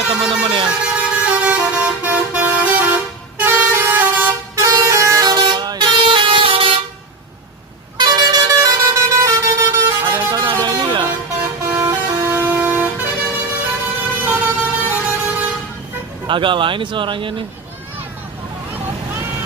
ya teman-teman ya. Apa ini? Ada yang tahu ada ini ya? Agak lain nih suaranya nih.